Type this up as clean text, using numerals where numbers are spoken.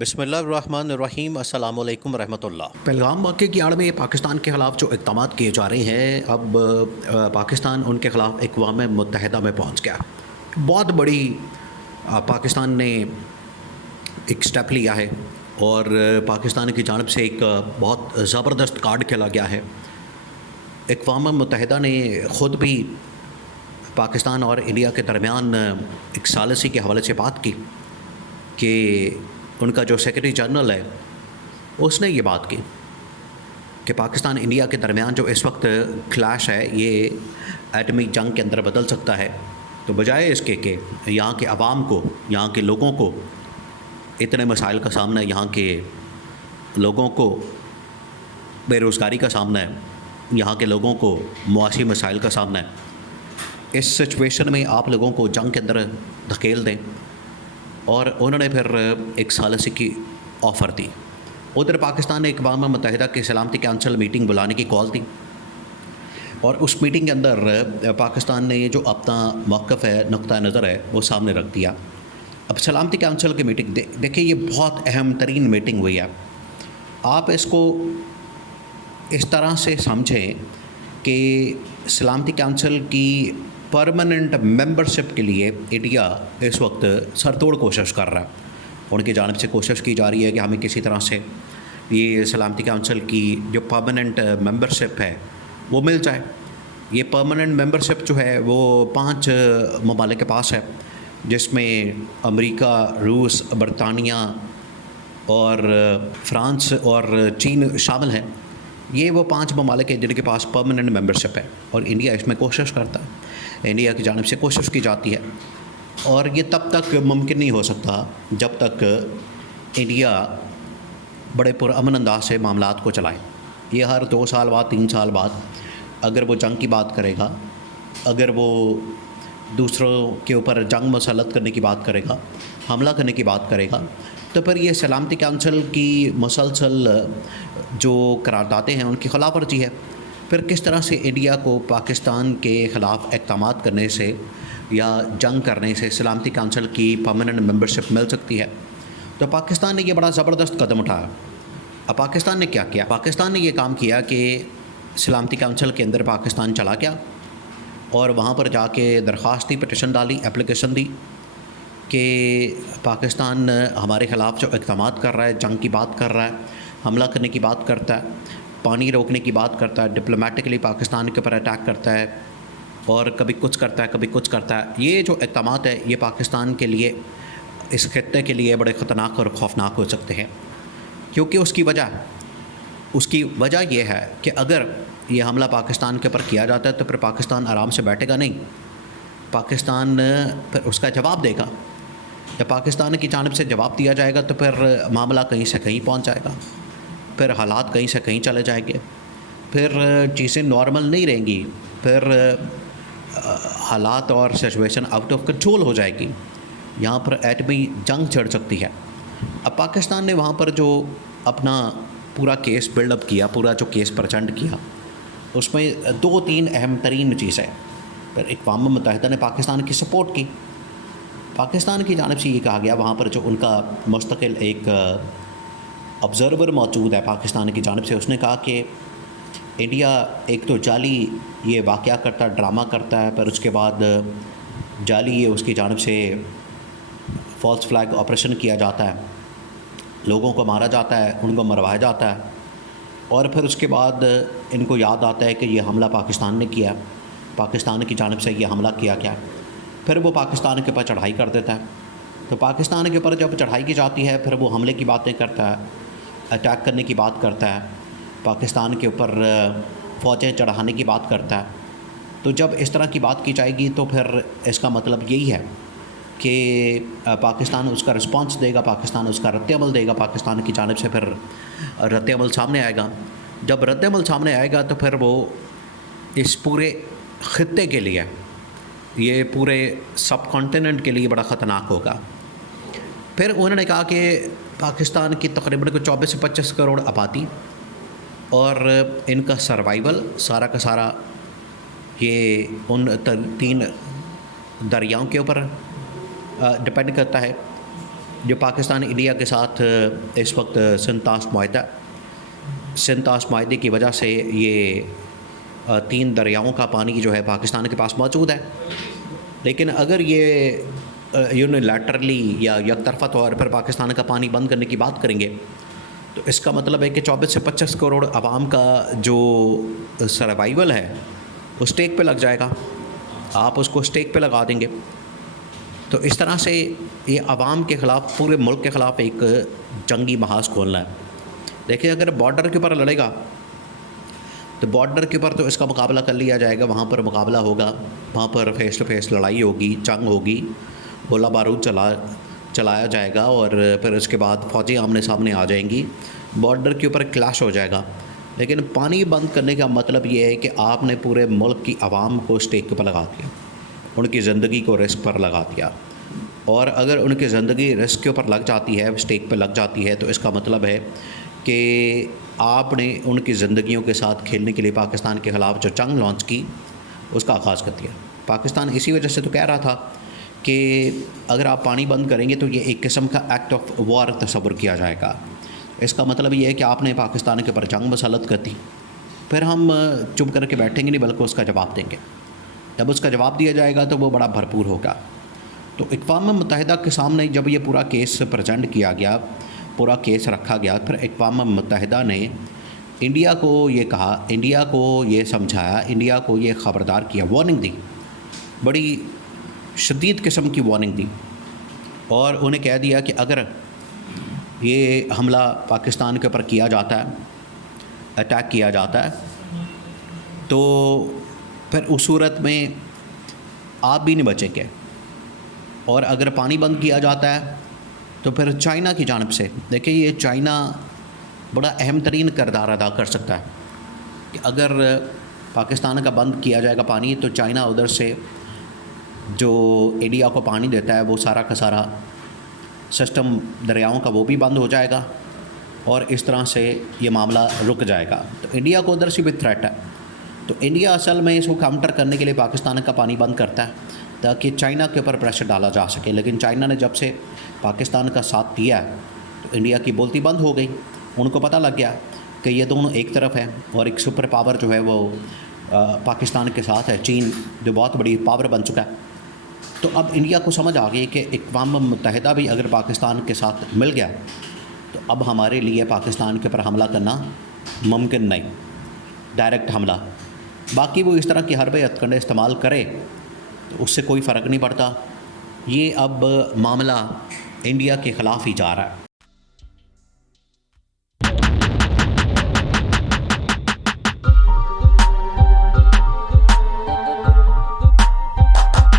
بسم اللہ الرحمن الرحیم۔ السلام علیکم ورحمۃ اللہ۔ پہلگام واقعے کی آڑ میں پاکستان کے خلاف جو اقدامات کیے جا رہے ہیں، اب پاکستان ان کے خلاف اقوام متحدہ میں پہنچ گیا۔ بہت بڑی پاکستان نے ایک سٹیپ لیا ہے اور پاکستان کی جانب سے ایک بہت زبردست کارڈ کھیلا گیا ہے۔ اقوام متحدہ نے خود بھی پاکستان اور انڈیا کے درمیان ایک ثالثی کے حوالے سے بات کی کہ ان کا جو سیکرٹری جنرل ہے اس نے یہ بات کی کہ پاکستان انڈیا کے درمیان جو اس وقت کلیش ہے یہ ایٹمی جنگ کے اندر بدل سکتا ہے، تو بجائے اس کے کہ یہاں کے عوام کو، یہاں کے لوگوں کو اتنے مسائل کا سامنا ہے، یہاں کے لوگوں کو بے روزگاری کا سامنا ہے، یہاں کے لوگوں کو معاشی مسائل کا سامنا ہے، اس سچویشن میں آپ لوگوں کو جنگ کے اندر دھکیل دیں، اور انہوں نے پھر ایک ثالثی کی آفر دی۔ ادھر پاکستان نے اقوام متحدہ کے سلامتی کونسل میٹنگ بلانے کی کال دی، اور اس میٹنگ کے اندر پاکستان نے یہ جو اپنا موقف ہے، نقطہ نظر ہے، وہ سامنے رکھ دیا۔ اب سلامتی کونسل کی میٹنگ دیکھیں، یہ بہت اہم ترین میٹنگ ہوئی ہے۔ آپ اس کو اس طرح سے سمجھیں کہ سلامتی کونسل کی پرماننٹ ممبرشپ کے لیے انڈیا اس وقت سر توڑ کوشش کر رہا ہے۔ ان کی جانب سے کوشش کی جا رہی ہے کہ ہمیں کسی طرح سے یہ سلامتی کونسل کی جو پرماننٹ ممبرشپ ہے وہ مل جائے۔ یہ پرماننٹ ممبرشپ جو ہے وہ 5 ممالک کے پاس ہے، جس میں امریکہ، روس، برطانیہ اور فرانس اور چین شامل ہیں۔ یہ وہ 5 ممالک ہیں جن کے پاس پرماننٹ ممبرشپ ہے، اور انڈیا اس میں کوشش کرتا ہے، انڈیا کی جانب سے کوشش کی جاتی ہے، اور یہ تب تک ممکن نہیں ہو سکتا جب تک انڈیا بڑے پرامن انداز سے معاملات کو چلائے۔ یہ ہر 2 سال بعد، 3 سال بعد اگر وہ جنگ کی بات کرے گا، اگر وہ دوسروں کے اوپر جنگ مسلط کرنے کی بات کرے گا، حملہ کرنے کی بات کرے گا، تو پھر یہ سلامتی کونسل کی مسلسل جو قراردادیں ہیں ان کی خلاف ورزی ہے۔ پھر کس طرح سے انڈیا کو پاکستان کے خلاف اقدامات کرنے سے یا جنگ کرنے سے سلامتی کونسل کی پرماننٹ ممبرشپ مل سکتی ہے؟ تو پاکستان نے یہ بڑا زبردست قدم اٹھایا۔ اب پاکستان نے کیا کیا؟ پاکستان نے یہ کام کیا کہ سلامتی کونسل کے اندر پاکستان چلا گیا اور وہاں پر جا کے درخواست دی، پٹیشن ڈالی، اپلیکیشن دی کہ پاکستان ہمارے خلاف جو اقدامات کر رہا ہے، جنگ کی بات کر رہا ہے، حملہ کرنے کی بات کرتا ہے، پانی روکنے کی بات کرتا ہے، ڈپلومیٹکلی پاکستان کے اوپر اٹیک کرتا ہے، اور کبھی کچھ کرتا ہے، کبھی کچھ کرتا ہے۔ یہ جو اقدامات ہیں یہ پاکستان کے لیے، اس خطے کے لیے بڑے خطرناک اور خوفناک ہو سکتے ہیں، کیونکہ اس کی وجہ یہ ہے کہ اگر یہ حملہ پاکستان کے اوپر کیا جاتا ہے تو پھر پاکستان آرام سے بیٹھے گا نہیں، پاکستان پھر اس کا جواب دے گا۔ جب پاکستان کی جانب سے جواب دیا جائے گا تو پھر معاملہ کہیں سے کہیں پہنچ جائے گا، پھر حالات کہیں سے کہیں چلے جائیں گے، پھر چیزیں نارمل نہیں رہیں گی، پھر حالات اور سچویشن آؤٹ آف کنٹرول ہو جائے گی، یہاں پر ایٹمی جنگ چڑھ سکتی ہے۔ اب پاکستان نے وہاں پر جو اپنا پورا کیس بلڈ اپ کیا، پورا جو کیس پرچنڈ کیا، اس میں 2-3 اہم ترین چیزیں۔ پھر اقوام متحدہ نے پاکستان کی سپورٹ کی۔ پاکستان کی جانب سے یہ کہا گیا، وہاں پر جو ان کا مستقل ایک آبزرور موجود ہے پاکستان کی جانب سے، اس نے کہا کہ انڈیا ایک تو جعلی یہ واقعہ کرتا ہے، ڈرامہ کرتا ہے، پھر اس کے بعد جعلی یہ اس کی جانب سے فالس فلیگ آپریشن کیا جاتا ہے، لوگوں کو مارا جاتا ہے، ان کو مروایا جاتا ہے، اور پھر اس کے بعد ان کو یاد آتا ہے کہ یہ حملہ پاکستان نے کیا، پاکستان کی جانب سے یہ حملہ کیا گیا، پھر وہ پاکستان کے اوپر چڑھائی کر دیتا ہے۔ تو پاکستان کے اوپر جب چڑھائی کی جاتی ہے پھر وہ حملے کی باتیں کرتا ہے، اٹیک کرنے کی بات کرتا ہے، پاکستان کے اوپر فوجیں چڑھانے کی بات کرتا ہے۔ تو جب اس طرح کی بات کی جائے گی تو پھر اس کا مطلب یہی ہے کہ پاکستان اس کا رسپانس دے گا، پاکستان اس کا رد عمل دے گا، پاکستان کی جانب سے پھر رد عمل سامنے آئے گا۔ جب رد عمل سامنے آئے گا تو پھر وہ اس پورے خطے کے لیے، یہ پورے سب کانٹیننٹ کے لیے بڑا خطرناک ہوگا۔ پھر انہوں نے کہا کہ پاکستان کی تقریباً 24 سے 25 کروڑ آبادی اور ان کا سروائیول سارا کا سارا یہ ان 3 دریاؤں کے اوپر ڈپینڈ کرتا ہے، جو پاکستان انڈیا کے ساتھ اس وقت سنتاس معاہدے کی وجہ سے یہ 3 دریاؤں کا پانی جو ہے پاکستان کے پاس موجود ہے، لیکن اگر یہ یونیلیٹرلی یا یک طرفہ طور پر پاکستان کا پانی بند کرنے کی بات کریں گے تو اس کا مطلب ہے کہ 24 سے 25 کروڑ عوام کا جو سروائیول ہے وہ اسٹیک پہ لگ جائے گا، آپ اس کو اسٹیک پہ لگا دیں گے۔ تو اس طرح سے یہ عوام کے خلاف، پورے ملک کے خلاف ایک جنگی محاذ کھولنا ہے۔ دیکھیں اگر بارڈر کے اوپر لڑے گا تو بارڈر کے اوپر تو اس کا مقابلہ کر لیا جائے گا، وہاں پر مقابلہ ہوگا، وہاں پر فیس ٹو فیس لڑائی ہوگی، جنگ ہوگی، گولہ بارود چلایا جائے گا، اور پھر اس کے بعد فوجی آمنے سامنے آ جائیں گی، بارڈر کے اوپر کلیش ہو جائے گا۔ لیکن پانی بند کرنے کا مطلب یہ ہے کہ آپ نے پورے ملک کی عوام کو اسٹیک کے اوپر لگا دیا، ان کی زندگی کو رسک پر لگا دیا، اور اگر ان کی زندگی رسک کے اوپر لگ جاتی ہے، اسٹیک پہ لگ جاتی ہے، تو اس کا مطلب ہے کہ آپ نے ان کی زندگیوں کے ساتھ کھیلنے کے لیے پاکستان کے خلاف جو جنگ لانچ کی اس کا آغاز کر دیا۔ پاکستان اسی وجہ سے تو کہہ رہا تھا کہ اگر آپ پانی بند کریں گے تو یہ ایک قسم کا ایکٹ آف وار تصور کیا جائے گا۔ اس کا مطلب یہ ہے کہ آپ نے پاکستان کے اوپر جنگ مسلط کر دی، پھر ہم چپ کر کے بیٹھیں گے نہیں بلکہ اس کا جواب دیں گے۔ جب اس کا جواب دیا جائے گا تو وہ بڑا بھرپور ہوگا۔ تو اقوام متحدہ کے سامنے جب یہ پورا کیس پریزنٹ کیا گیا، پورا کیس رکھا گیا، پھر اقوام متحدہ نے انڈیا کو یہ کہا، انڈیا کو یہ سمجھایا، انڈیا کو یہ خبردار کیا، وارننگ دی، بڑی شدید قسم کی وارننگ دی، اور انہیں کہہ دیا کہ اگر یہ حملہ پاکستان کے اوپر کیا جاتا ہے، اٹیک کیا جاتا ہے، تو پھر اس صورت میں آپ بھی نہیں بچیں گے، اور اگر پانی بند کیا جاتا ہے تو پھر چائنا کی جانب سے، دیکھیں یہ چائنا بڑا اہم ترین کردار ادا کر سکتا ہے کہ اگر پاکستان کا بند کیا جائے گا پانی تو چائنا ادھر سے جو انڈیا کو پانی دیتا ہے وہ سارا کا سارا سسٹم دریاؤں کا وہ بھی بند ہو جائے گا، اور اس طرح سے یہ معاملہ رک جائے گا۔ تو انڈیا کو ادھر سے بھی تھریٹ ہے، تو انڈیا اصل میں اس کو کاؤنٹر کرنے کے لیے پاکستان کا پانی بند کرتا ہے تاکہ چائنا کے اوپر پریشر ڈالا جا سکے، لیکن چائنا نے جب سے پاکستان کا ساتھ دیا تو انڈیا کی بولتی بند ہو گئی۔ ان کو پتہ لگ گیا کہ یہ دونوں ایک طرف ہیں، اور ایک سپر پاور جو ہے وہ پاکستان کے ساتھ ہے، چین جو بہت بڑی پاور بن چکا ہے۔ تو اب انڈیا کو سمجھ آ گئی کہ اقوام متحدہ بھی اگر پاکستان کے ساتھ مل گیا تو اب ہمارے لیے پاکستان کے اوپر حملہ کرنا ممکن نہیں، ڈائریکٹ حملہ۔ باقی وہ اس طرح کی حربے ہتھ کنڈے استعمال کرے تو اس سے کوئی فرق نہیں پڑتا۔ یہ اب معاملہ انڈیا کے خلاف ہی جا رہا ہے۔